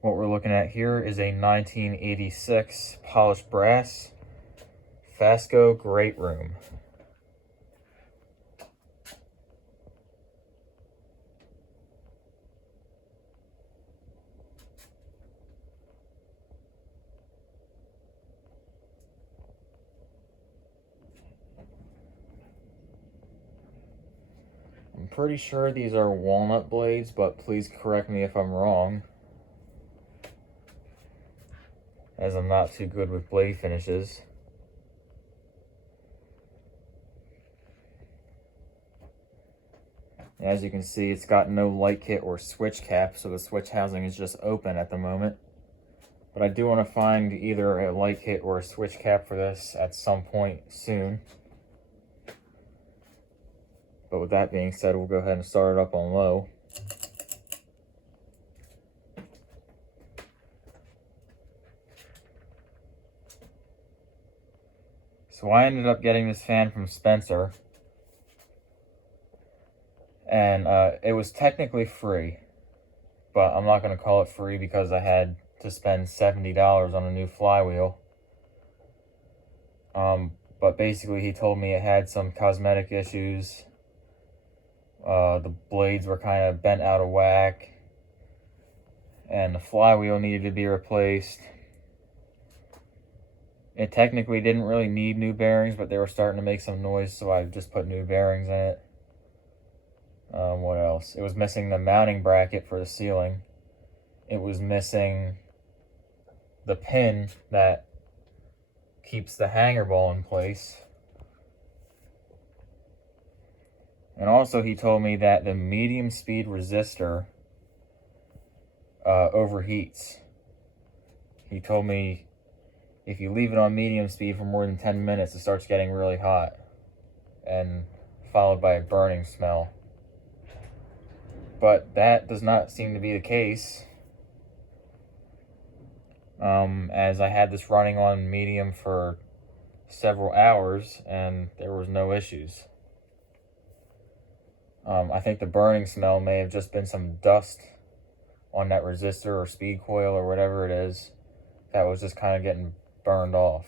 What we're looking at here is a 1986 polished brass Fasco Great Room. I'm pretty sure these are walnut blades, but please correct me if I'm wrong, as I'm not too good with blade finishes. As you can see, it's got no light kit or switch cap, so the switch housing is just open at the moment. But I do want to find either a light kit or a switch cap for this at some point soon. But with that being said, we'll go ahead and start it up on low. So I ended up getting this fan from Spencer. And it was technically free. But I'm not going to call it free because I had to spend $70 on a new flywheel. But basically he told me it had some cosmetic issues. The blades were kind of bent out of whack, and the flywheel needed to be replaced. It technically didn't really need new bearings, but they were starting to make some noise, so I just put new bearings in it. What else? It was missing the mounting bracket for the ceiling. It was missing the pin that keeps the hanger ball in place. And also he told me that the medium speed resistor overheats. He told me if you leave it on medium speed for more than 10 minutes, it starts getting really hot, and followed by a burning smell. But that does not seem to be the case, as I had this running on medium for several hours and there was no issues. I think the burning smell may have just been some dust on that resistor or speed coil or whatever it is that was just kind of getting burned off,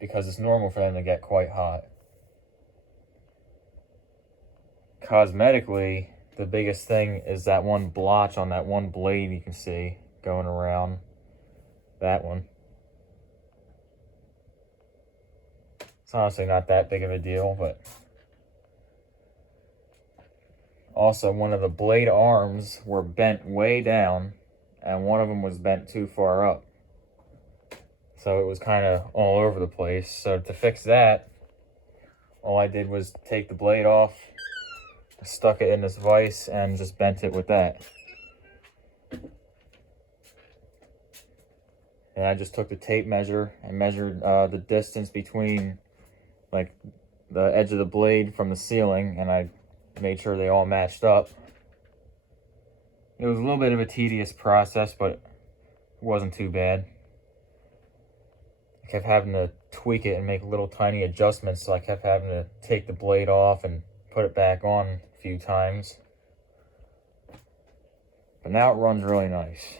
because it's normal for them to get quite hot. Cosmetically, the biggest thing is that one blotch on that one blade you can see going around. That one. It's honestly not that big of a deal, but also one of the blade arms were bent way down, and one of them was bent too far up. So it was kind of all over the place. So to fix that, all I did was take the blade off, stuck it in this vise, and just bent it with that. And I just took the tape measure and measured the distance between like the edge of the blade from the ceiling, and I made sure they all matched up. It was a little bit of a tedious process, but it wasn't too bad. I kept having to tweak it and make little tiny adjustments, so I kept having to take the blade off and put it back on a few times. But now it runs really nice.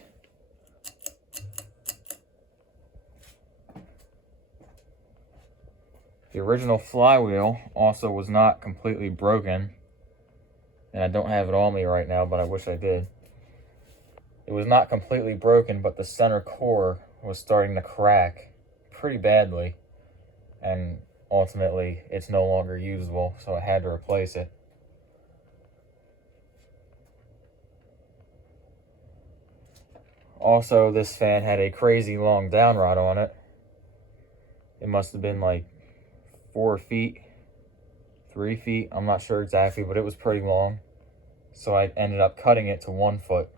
The original flywheel also was not completely broken, and I don't have it on me right now, but I wish I did. It was not completely broken, but the center core was starting to crack pretty badly, and ultimately it's no longer usable, so I had to replace it. Also, this fan had a crazy long down rod on it. It must have been like 4 feet, 3 feet, I'm not sure exactly, but it was pretty long. So I ended up cutting it to 1 foot.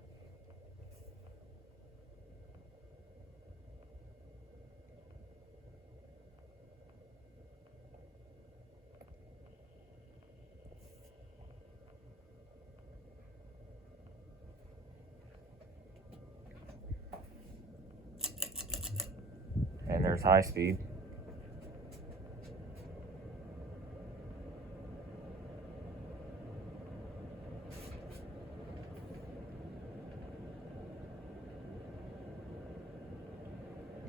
And there's high speed.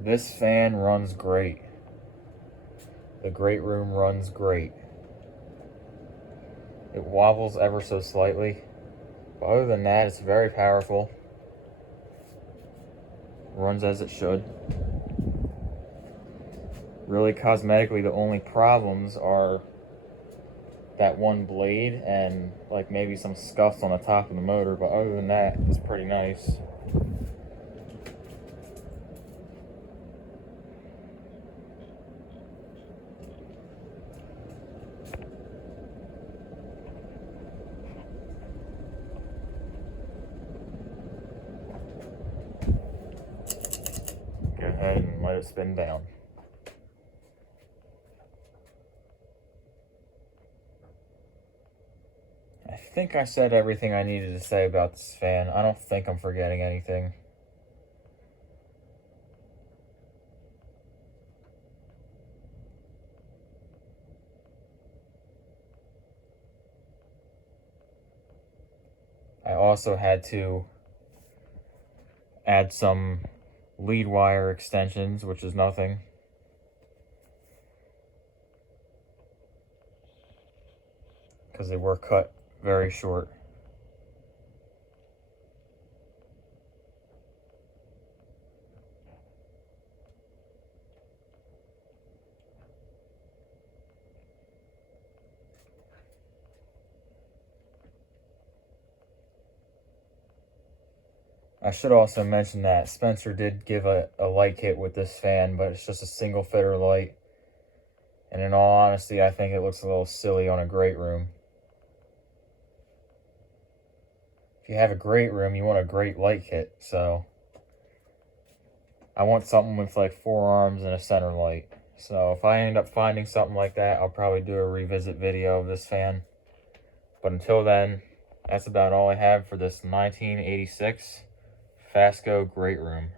This fan runs great. The Great Room runs great. It wobbles ever so slightly, but other than that, it's very powerful. Runs as it should. Really, cosmetically, the only problems are that one blade and like maybe some scuffs on the top of the motor, but other than that, it's pretty nice. Go ahead and let it spin down. I think I said everything I needed to say about this fan. I don't think I'm forgetting anything. I also had to add some lead wire extensions, which is nothing. Because they were cut very short. I should also mention that Spencer did give a light kit with this fan, but it's just a single fitter light. And in all honesty, I think it looks a little silly on a Great Room. If you have a Great Room, you want a great light kit, so I want something with like 4 arms and a center light. So if I end up finding something like that, I'll probably do a revisit video of this fan. But until then, that's about all I have for this 1986 Fasco Great Room.